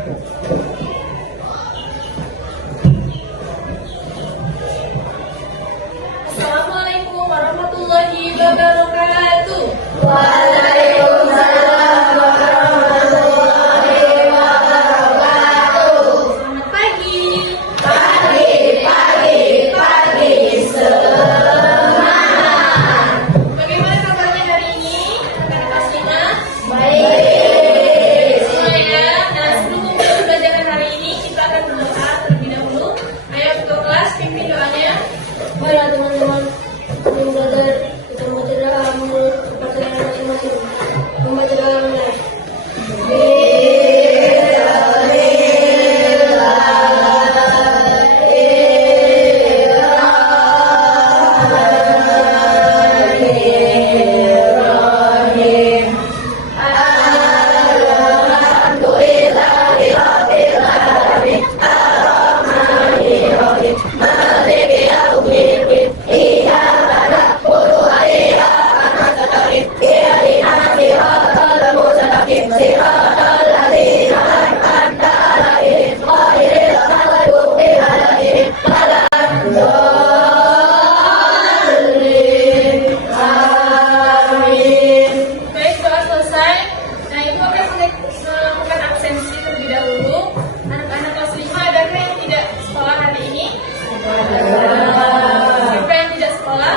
Assalamualaikum warahmatullahi wabarakatuh. Waalaikumsalam warahmatullahi wabarakatuh. Selamat pagi. Pagi, semangat. Bagaimana kabarnya hari ini? Anak kelas 5? Baik. Semuanya. Nah, sebelum memulai pembelajaran hari ini, kita akan berdoa terlebih dahulu. Ayo ketua kelas, pimpin doanya. Baiklah teman-teman, yang belajar kita membaca doa menurut kepercayaan masing-masing. Membaca doa benar. Baik, doa selesai. Nah, ibu akan melakukan absensi terlebih dahulu. Anak-anak kelas 5, adakah yang tidak sekolah hari ini? Siapa yang tidak sekolah?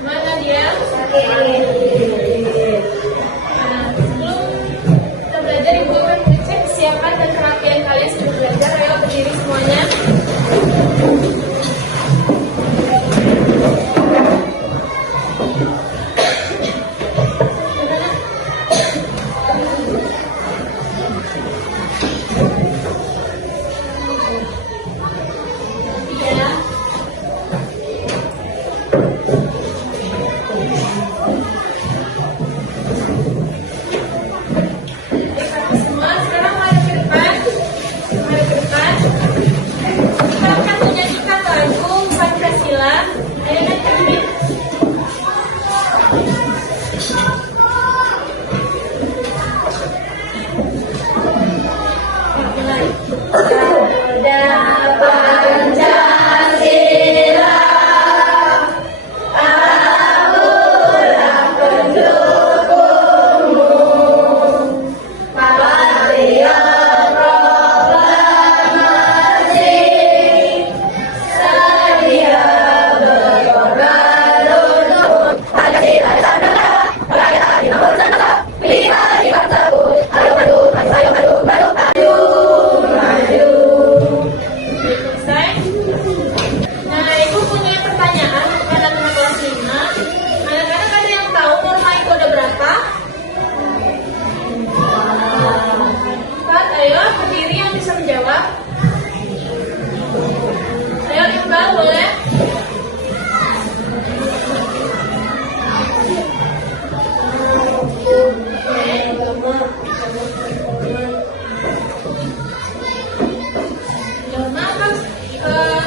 Mana dia? Nah, sebelum kita belajar, ibu akan mengecek kesiapan dan kerapian kalian sebelum belajar. Ayo berdiri semuanya. Ya. Baik, semua sekarang mari ke depan. Kita akan menyanyikan lagu Pancasila. Ayo naik ke mulai. Sabda Pancasila, akulah pendukungmu, patriot proklamasi, sedia berkorban untuk Pancasila Nusantara, rakyat adil Nusantara, pilih bangsa tersebut, ayo maju, ayo maju, maju, maju. Selesai. Nah, ibu punya pertanyaan kepada anak kelas 5. Anak-anak ada yang tahu norma itu ada berapa? 4. Ayo, berdiri yang bisa menjawab. Ayo, Iqbal, boleh? Norma apa?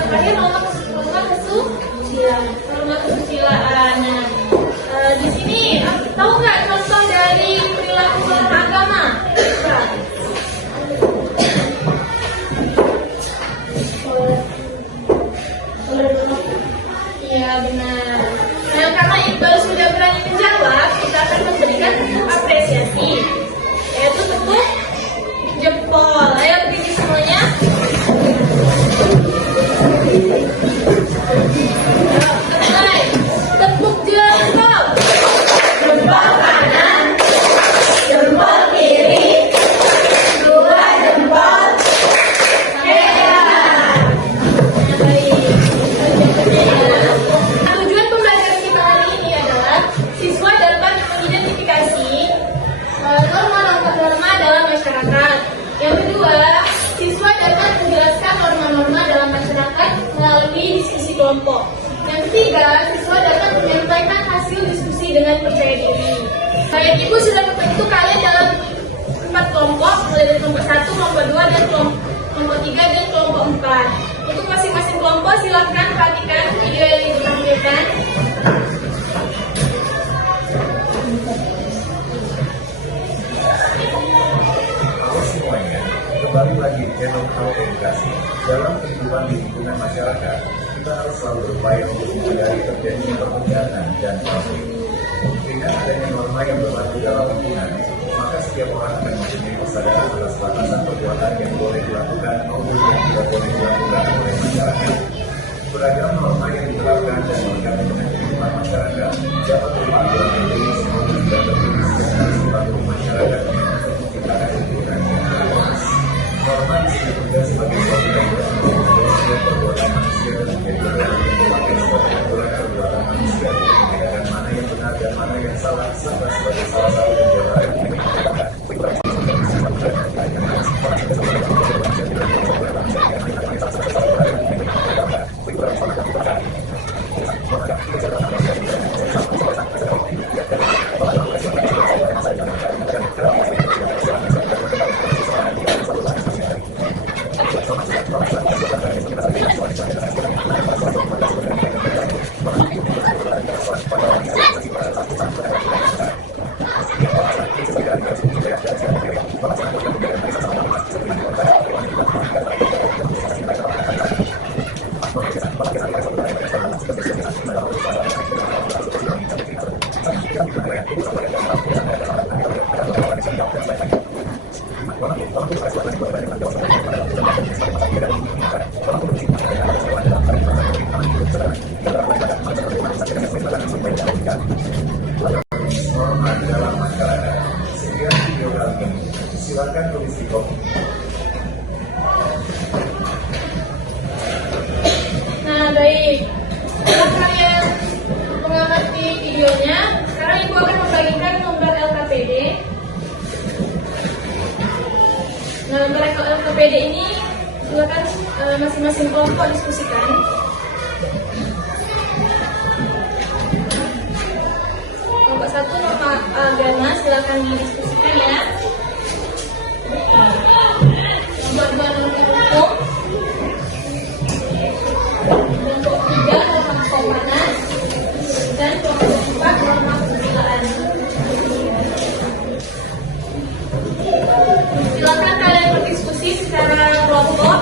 Terakhir norma kesusilaan. Nah, di sini tahu nggak contoh dari perilaku beragama? Iya, benar. Nah, karena Iqbal sudah berani menjawab, kita akan memberikan apresiasi, yaitu tepuk jempol. Ayo berdiri semuanya. Mulai. Tepuk jempol. Jempol kanan, jempol kiri, dua jempol, hebat. Tujuan pembelajaran kita hari ini adalah siswa dapat mengidentifikasi norma-norma dalam masyarakat. Yang kedua, siswa dapat menjelaskan norma-norma dalam masyarakat melalui diskusi kelompok. Yang ketiga, siswa dapat menyampaikan hasil diskusi dengan percaya diri. Baik, ibu sudah membentuk kalian dalam 4 kelompok, mulai dari kelompok 1, kelompok 2, dan kelompok 3, dan kelompok 4. Untuk masing-masing kelompok, silakan perhatikan video yang ditampilkan. kembali lagi ke know-how edukasi dalam kehidupan di lingkungan masyarakat, kita harus selalu berupaya untuk menghindari terjadinya perpecahan dan konflik. Dengan adanya norma yang berlaku dalam lingkungan, maka setiap orang akan mempunyai kesadaran atas batasan perbuatan yang boleh dilakukan maupun yang tidak boleh dilakukan oleh masyarakat. Beragam norma yang diterapkan dan melengkapi dengan kehidupan masyarakat dapat berupa aturan teknis maupun juga tertulis yang harus dipatuhi masyarakat untuk menciptakan lingkungan yang harmonis. Norma disebut juga sebagai suatu yang bersumber dari setiap perbuatan manusia dan menjadi aturan yang dipakai sebagai aturan perbuatan manusia untuk membedakan mana yang benar dan mana yang salah, serta sebagai salah satu penjelasan yang dikatakan. Norma dalam masyarakat. Sekian video kali ini. Silakan tulis di komen. Nah, baik. Setelah kalian mengamati videonya, sekarang Ibu akan membagikan nomor LKPD. Nah, nomor LKPD ini silakan masing-masing kelompok diskusikan. Kelompok 1 norma agama, silakan didiskusikan ya. Kelompok 2 norma hukum. Kelompok 3 norma keuangan. Dan kelompok 4 norma kesusilaan. Silakan kalian berdiskusi secara kelompok.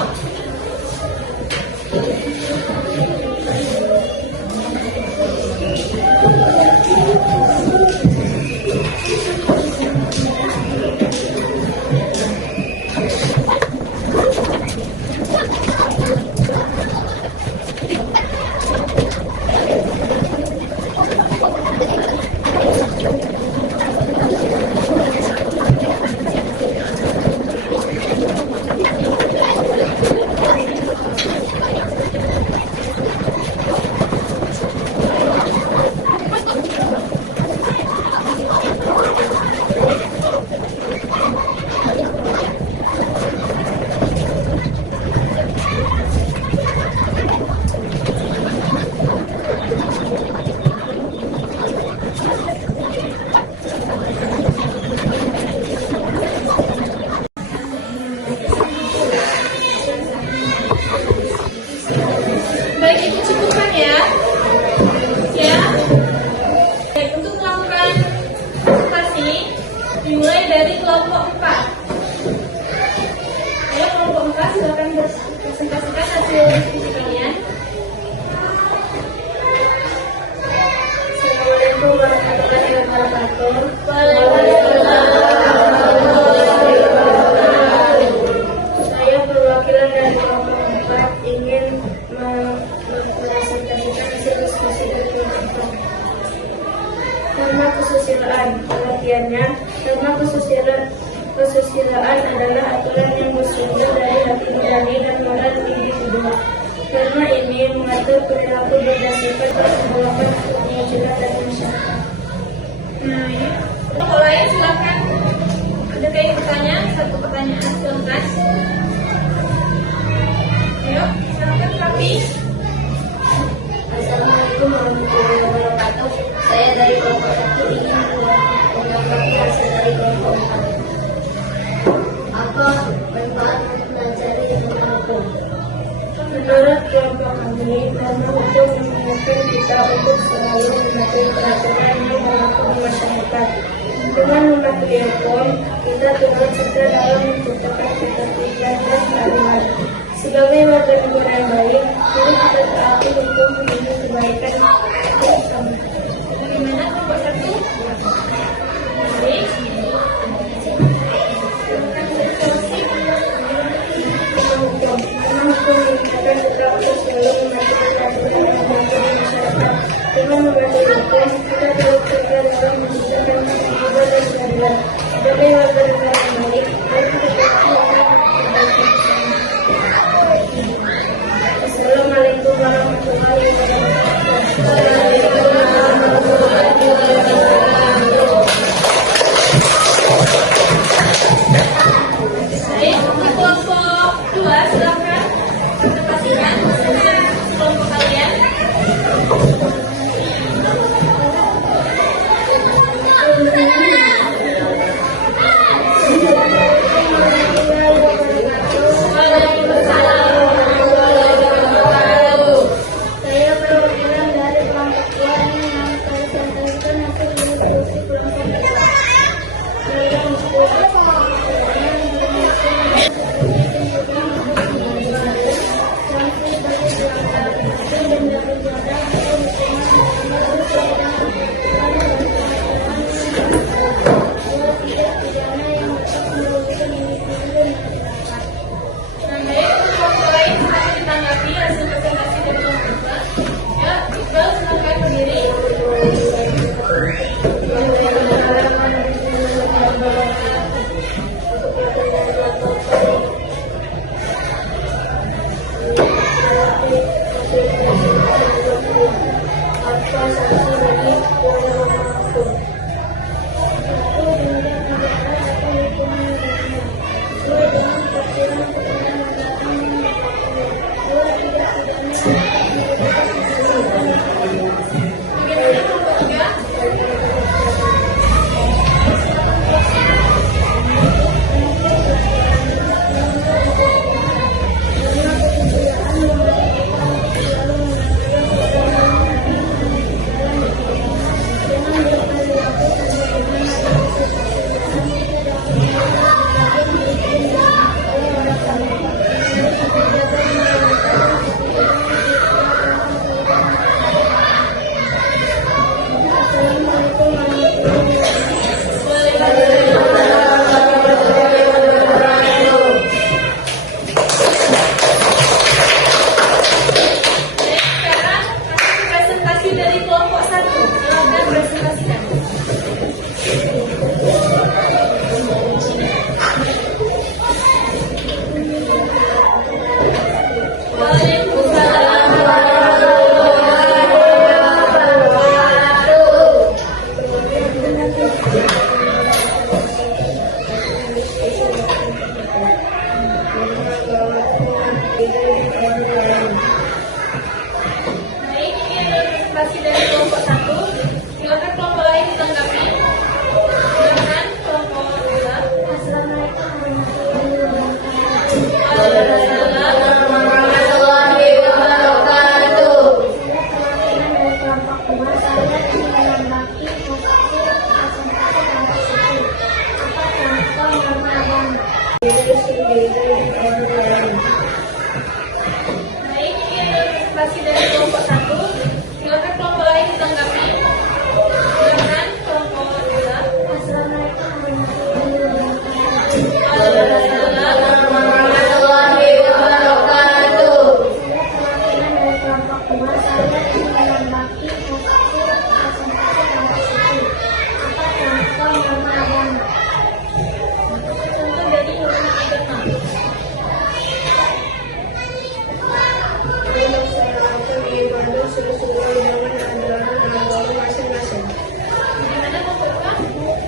Baik, Ibu cukupkan ya. Ya. Baik, untuk melakukan presentasi dimulai dari kelompok 4. Ayo kelompok 4 silakan presentasikan hasil diskusi kalian. Assalamualaikum warahmatullahi wabarakatuh. Saya perwakilan dari kelompok 4 ingin mempresentasikan hasil diskusi dari kelompok 4. Norma kesusilaan. Pengertiannya, norma kesusilaan adalah aturan yang bersumber dari hati nurani dan moral individu. Norma ini mengatur perilaku berdasarkan perkembangan kemunculan dan masyarakat. Nah, ya. Kelompok lain silakan. Ada yang bertanya, satu pertanyaan silakan. Ayo, silakan Rafi. Assalamualaikum warahmatullahi wabarakatuh. Saya dari kelompok 1 ingin menanggapi hasil dari kelompok 4. Apa manfaat mempelajari norma hukum? Menurut kelompok kami, norma hukum mengingatkan kita untuk selalu mematuhi peraturan yang berlaku di masyarakat. Dengan mematuhi hukum, kita turut serta dalam menciptakan ketertiban Sebagai warga negara yang baik, mari kita taati hukum demi kebaikan bersama. Bagaimana kelompok satu? Baik. Karena hukum merupakan putra untuk selalu mematuhi peraturan yang berlaku di masyarakat. Dengan mematuhi hukum, kita terus serta dalam menciptakan keadilan dan keadilan. Sebagai warga negara yang baik, mari kita taati hukum Assalamualaikum warahmatullahi wabarakatuh. Baik, kelompok 2 silakan presentasikan kelompok kalian. Saya perwakilan dari kelompok 2 ini yang saya presentasikan hasil diskusi kelompok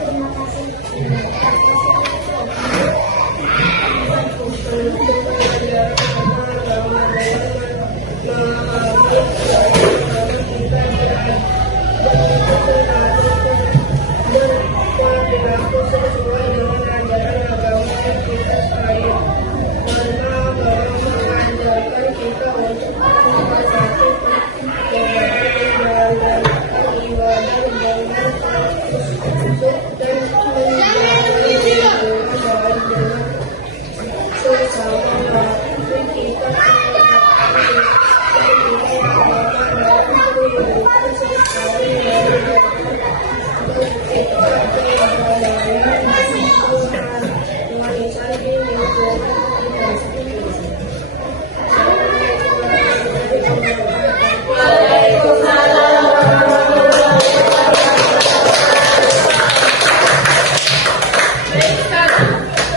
Terima kasih.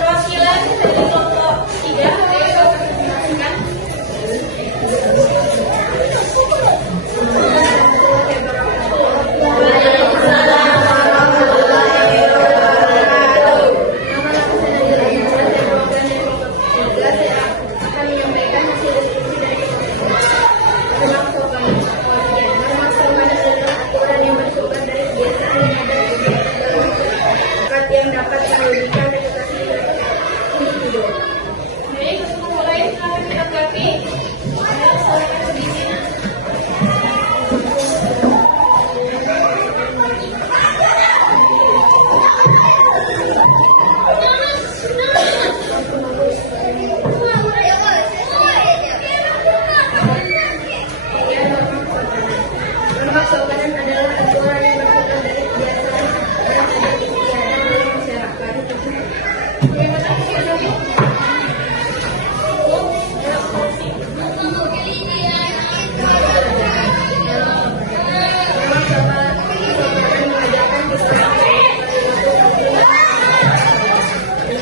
Perwakilan dari kelompok 3 presentasikan. yang dapat memberikan reputasi individu. Baik, untuk mulai silakan ditanggapi. Ayo, silakan sedikit. Norma kesopanan adalah aturan yang berasal dari kebiasaan dan adat istiadat dalam masyarakat. Bagaimana menghadapi? Norma kesopanan mengajarkan kita dengan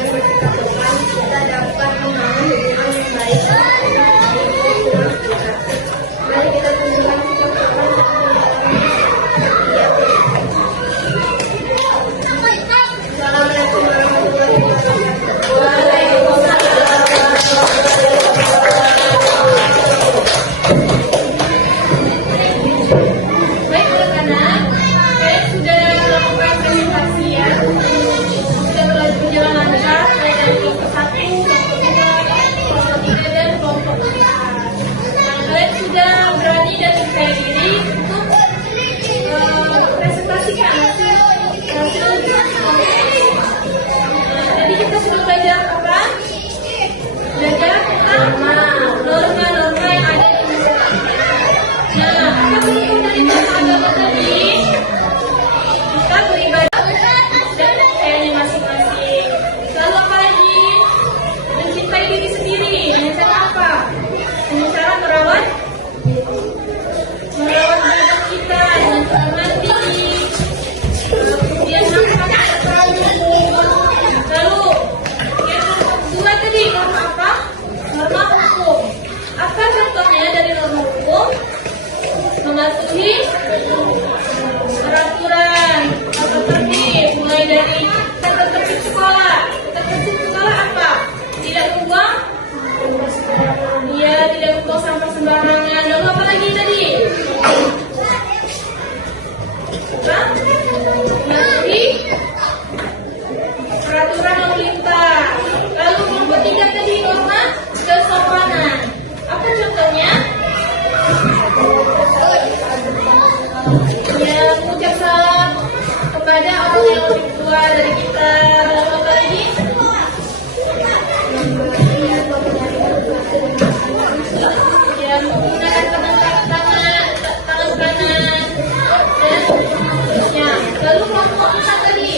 bersikap sopan, kita dapat membangun hubungan yang baik dengan lingkungan sekitar. Mari kita tunjukkan sikap sopan dan Assalamualaikum warahmatullahi wabarakatuh. Baik, anak-anak, kalian sudah melakukan presentasi ya. Sudah berjalan lancar, mulai dari kelompok 1, kelompok 2, kelompok 3, dan kelompok 4. Nah, kalian sudah berani dan percaya diri untuk presentasikan hasil diskusi. Tadi kita sudah belajar apa? Belajar tentang norma-norma yang ada di masyarakat. Nah, apa bentuk dari norma agama tadi? Kita beribadah dan kayaknya masing-masing. Lalu apa lagi? Mencintai diri sendiri. Dengan cara apa? Dengan cara merawat badan kita dengan cara mandi. Kemudian makan yang teratur. Lalu yang kedua tadi norma apa? Norma hukum. Apa contohnya dari norma hukum? Mematuhi peraturan tata tertib, mulai dari tata tertib sekolah. Tata tertib sekolah apa? Tidak membuang, tidak membuang sampah sembarangan. Lalu apa lagi tadi? Mematuhi peraturan lalu lintas. Lalu kelompok 3 tadi norma kesopanan. Apa contohnya? Ya, mengucap salam kepada orang yang lebih tua dari kita. Lalu apa lagi? Ya, menggunakan tangan kanan dan seterusnya. Lalu kelompok 4 tadi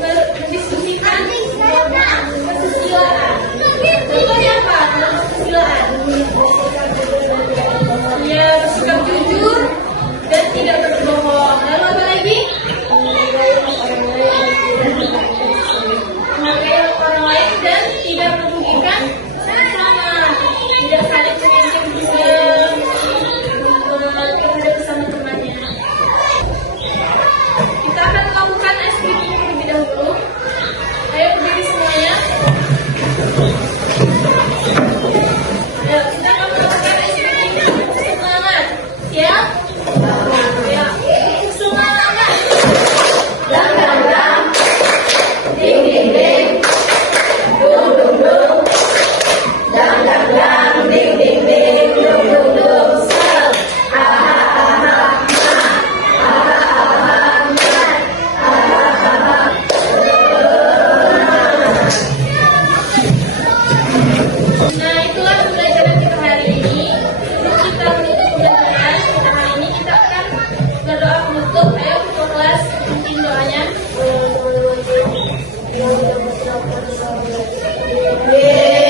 mendiskusikan norma kesusilaan. Contohnya apa? Norma kesusilaan. Ya, bersikap jujur dan tidak berbohong. Lalu apa lagi? Yeay.